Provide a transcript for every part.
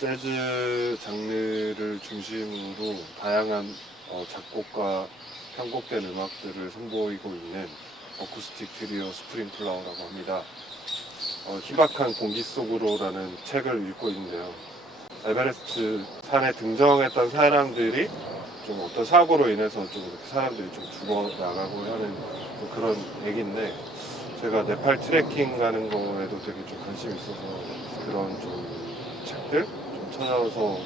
재즈 장르를 중심으로 다양한 작곡과 편곡된 음악들을 선보이고 있는 어쿠스틱 트리오 스프링 플라워라고 합니다. 희박한 공기 속으로라는 책을 읽고 있는데요. 에베레스트 산에 등정했던 사람들이 좀 어떤 사고로 인해서 좀 이렇게 사람들이 좀 죽어나가고 하는 좀 그런 얘기인데, 제가 네팔 트레킹 가는 거에도 되게 좀 관심이 있어서 그런 좀 책들 좀 찾아서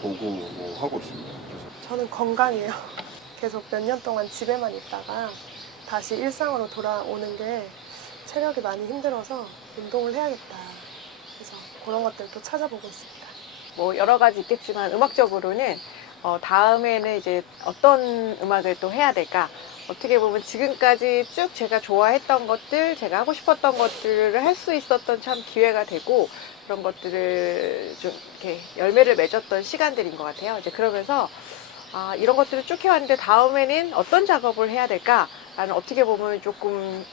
보고 뭐 하고 있습니다. 그래서 저는 건강이에요. 계속 몇 년 동안 집에만 있다가 다시 일상으로 돌아오는 게 체력이 많이 힘들어서 운동을 해야겠다. 그래서 그런 것들도 찾아보고 있습니다. 뭐 여러 가지 있겠지만 음악적으로는 다음에는 이제 어떤 음악을 또 해야 될까? 어떻게 보면 지금까지 쭉 제가 좋아했던 것들, 제가 하고 싶었던 것들을 할 수 있었던 참 기회가 되고, 그런 것들을 좀 이렇게 열매를 맺었던 시간들인 것 같아요. 이제 그러면서 이런 것들을 쭉 해왔는데 다음에는 어떤 작업을 해야 될까라는, 어떻게 보면 조금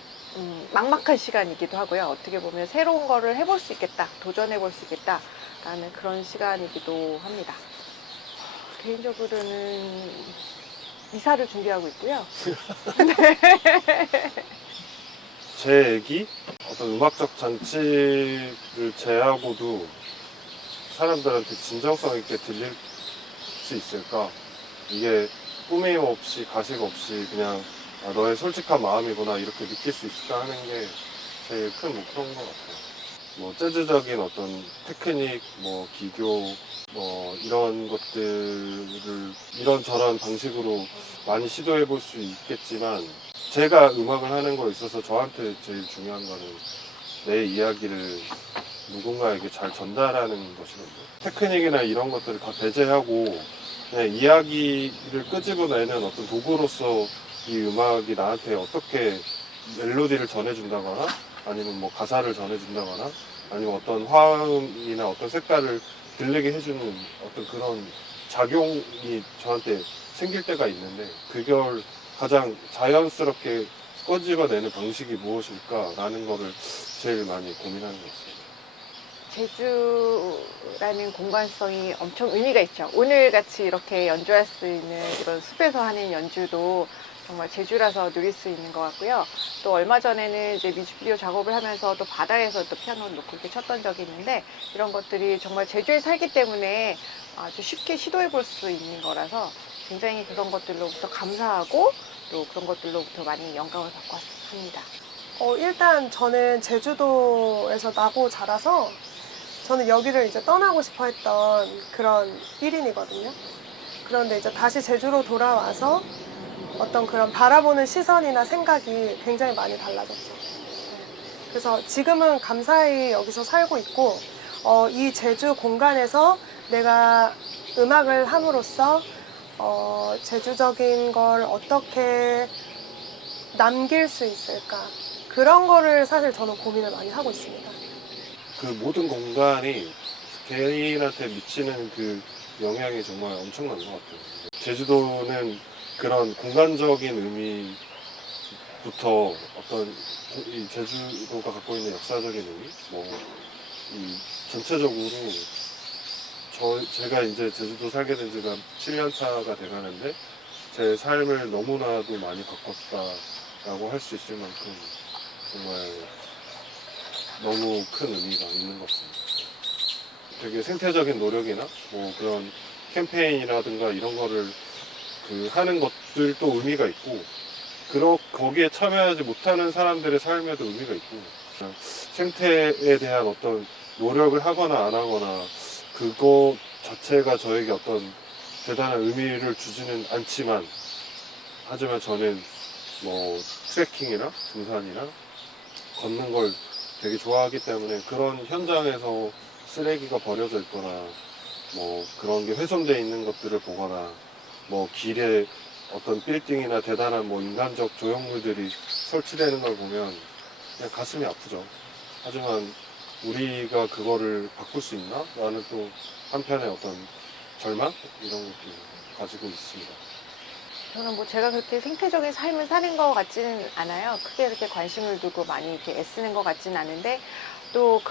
막막한 시간이기도 하고요. 어떻게 보면 새로운 거를 해볼 수 있겠다, 도전해볼 수 있겠다라는 그런 시간이기도 합니다. 개인적으로는 이사를 준비하고 있고요. 제 얘기, 어떤 음악적 장치를 제하고도 사람들한테 진정성 있게 들릴 수 있을까? 이게 꾸밈 없이 가식 없이 그냥 너의 솔직한 마음이구나 이렇게 느낄 수 있을까 하는 게 제일 큰 목표인 것 같아요. 뭐 재즈적인 어떤 테크닉, 뭐 기교, 뭐 이런 것들을 이런저런 방식으로 많이 시도해 볼 수 있겠지만, 제가 음악을 하는 거에 있어서 저한테 제일 중요한 거는 내 이야기를 누군가에게 잘 전달하는 것이거든요. 테크닉이나 이런 것들을 다 배제하고 그냥 이야기를 끄집어내는 어떤 도구로서 이 음악이 나한테 어떻게 멜로디를 전해준다거나 아니면 뭐 가사를 전해준다거나 아니면 어떤 화음이나 어떤 색깔을 들리게 해주는 어떤 그런 작용이 저한테 생길 때가 있는데, 그걸 가장 자연스럽게 꺼집어내는 방식이 무엇일까라는 거를 제일 많이 고민하는 것 같습니다. 제주라는 공간성이 엄청 의미가 있죠. 오늘같이 이렇게 연주할 수 있는 이런 숲에서 하는 연주도 정말 제주라서 누릴 수 있는 것 같고요. 또 얼마 전에는 이제 뮤직비디오 작업을 하면서 또 바다에서 또 피아노를 놓고 이렇게 쳤던 적이 있는데, 이런 것들이 정말 제주에 살기 때문에 아주 쉽게 시도해 볼 수 있는 거라서 굉장히 그런 것들로부터 감사하고, 또 그런 것들로부터 많이 영감을 받고 합니다. 일단 저는 제주도에서 나고 자라서 저는 여기를 이제 떠나고 싶어 했던 그런 1인이거든요. 그런데 이제 다시 제주로 돌아와서 어떤 그런 바라보는 시선이나 생각이 굉장히 많이 달라졌죠. 그래서 지금은 감사히 여기서 살고 있고, 이 제주 공간에서 내가 음악을 함으로써 제주적인 걸 어떻게 남길 수 있을까, 그런 거를 사실 저는 고민을 많이 하고 있습니다. 그 모든 공간이 개인한테 미치는 그 영향이 정말 엄청난 것 같아요. 제주도는 그런 공간적인 의미부터 어떤 이 제주도가 갖고 있는 역사적인 의미, 뭐 이 전체적으로 제가 이제 제주도 살게 된 지가 7년 차가 돼가는데 제 삶을 너무나도 많이 바꿨다라고 할 수 있을 만큼 정말 너무 큰 의미가 있는 것 같습니다. 되게 생태적인 노력이나 뭐 그런 캠페인이라든가 이런 거를 하는 것들도 의미가 있고, 거기에 참여하지 못하는 사람들의 삶에도 의미가 있고, 그냥 생태에 대한 어떤 노력을 하거나 안 하거나 그거 자체가 저에게 어떤 대단한 의미를 주지는 않지만, 하지만 저는 뭐 트레킹이나 등산이나 걷는 걸 되게 좋아하기 때문에 그런 현장에서 쓰레기가 버려져 있거나 뭐 그런 게 훼손되어 있는 것들을 보거나 뭐 길에 어떤 빌딩이나 대단한 뭐 인간적 조형물들이 설치되는 걸 보면 그냥 가슴이 아프죠. 하지만 우리가 그거를 바꿀 수 있나? 라는 또 한편의 어떤 절망? 이런 것도 가지고 있습니다. 저는 뭐 제가 그렇게 생태적인 삶을 사는 것 같지는 않아요. 크게 그렇게 관심을 두고 많이 이렇게 애쓰는 것 같지는 않은데, 또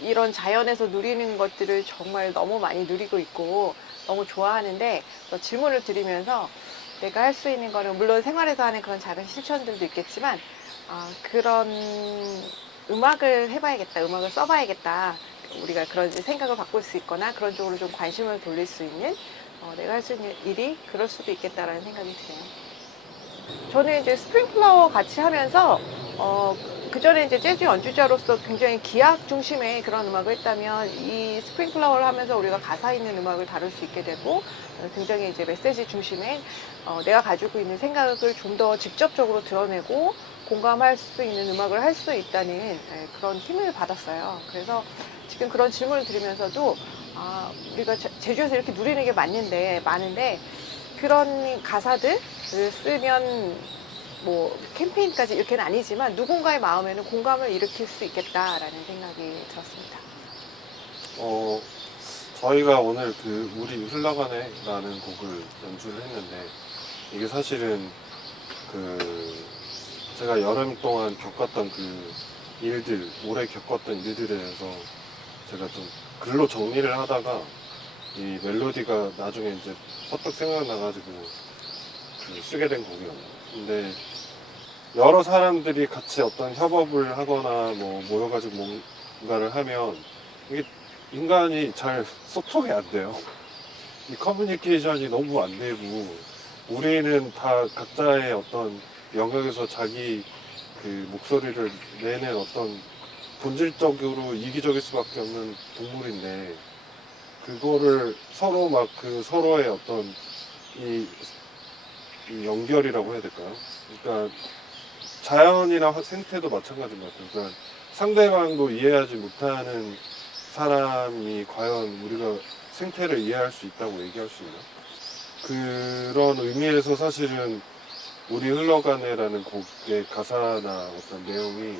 이런 자연에서 누리는 것들을 정말 너무 많이 누리고 있고 너무 좋아하는데 또 질문을 드리면서 내가 할 수 있는 거는 물론 생활에서 하는 그런 작은 실천들도 있겠지만 그런 음악을 해봐야겠다, 음악을 써봐야겠다, 우리가 그런 생각을 바꿀 수 있거나 그런 쪽으로 좀 관심을 돌릴 수 있는 내가 할 수 있는 일이 그럴 수도 있겠다라는 생각이 드네요. 저는 이제 스프링플라워 같이 하면서 그 전에 이제 재즈 연주자로서 굉장히 기악 중심의 그런 음악을 했다면 이 스프링플라워를 하면서 우리가 가사 있는 음악을 다룰 수 있게 되고 굉장히 이제 메시지 중심의 내가 가지고 있는 생각을 좀 더 직접적으로 드러내고 공감할 수 있는 음악을 할 수 있다는 그런 힘을 받았어요. 그래서 지금 그런 질문을 드리면서도 우리가 제주에서 이렇게 누리는 게 많은데 그런 가사들을 쓰면 뭐 캠페인까지 이렇게는 아니지만 누군가의 마음에는 공감을 일으킬 수 있겠다라는 생각이 들었습니다. 저희가 오늘 그 우리 흘러가네라는 곡을 연주를 했는데 이게 사실은 그 제가 여름 동안 겪었던 그 일들, 올해 겪었던 일들에 대해서 제가 좀 글로 정리를 하다가 이 멜로디가 나중에 이제 퍼뜩 생각나가지고 그 쓰게 된 곡이었어요. 근데 여러 사람들이 같이 어떤 협업을 하거나 뭐 모여가지고 뭔가를 하면 이게 인간이 잘 소통이 안 돼요. 이 커뮤니케이션이 너무 안 되고 우리는 다 각자의 어떤 영역에서 자기 그 목소리를 내는 어떤 본질적으로 이기적일 수밖에 없는 동물인데 그거를 서로 막 그 서로의 어떤 이 연결이라고 해야 될까요? 그러니까 자연이나 생태도 마찬가지인 것 같아요. 그러니까 상대방도 이해하지 못하는 사람이 과연 우리가 생태를 이해할 수 있다고 얘기할 수 있나? 그런 의미에서 사실은 우리 흘러가네라는 곡의 가사나 어떤 내용이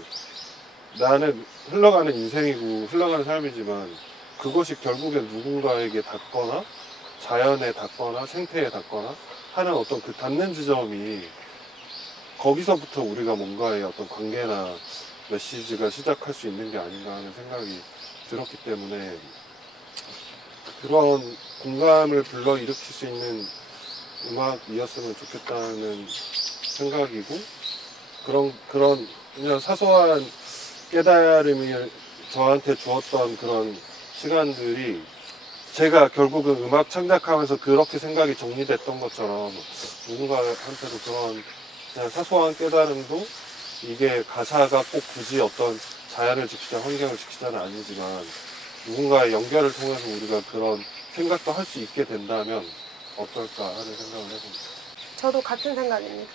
나는 흘러가는 인생이고 흘러가는 삶이지만 그것이 결국엔 누군가에게 닿거나 자연에 닿거나 생태에 닿거나 하는 어떤 그 닿는 지점이 거기서부터 우리가 뭔가의 어떤 관계나 메시지가 시작할 수 있는 게 아닌가 하는 생각이 들었기 때문에 그런 공감을 불러일으킬 수 있는 음악이었으면 좋겠다는 생각이고 그런 그냥 사소한 깨달음이 저한테 주었던 그런 시간들이 제가 결국은 음악 창작하면서 그렇게 생각이 정리됐던 것처럼 누군가한테도 그런 그냥 사소한 깨달음도 이게 가사가 꼭 굳이 어떤 자연을 지키자 환경을 지키자는 아니지만 누군가의 연결을 통해서 우리가 그런 생각도 할 수 있게 된다면 어떨까 하는 생각을 해봅니다. 저도 같은 생각입니다.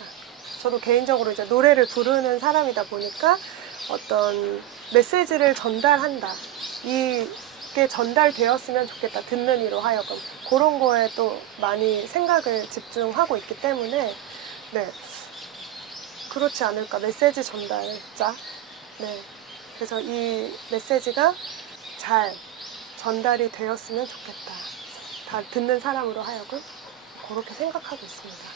저도 개인적으로 이제 노래를 부르는 사람이다 보니까 어떤 메시지를 전달한다. 이게 전달되었으면 좋겠다. 듣는 이로 하여금. 그런 거에 또 많이 생각을 집중하고 있기 때문에, 네. 그렇지 않을까. 메시지 전달자. 네. 그래서 이 메시지가 잘 전달이 되었으면 좋겠다. 다 듣는 사람으로 하여금 그렇게 생각하고 있습니다.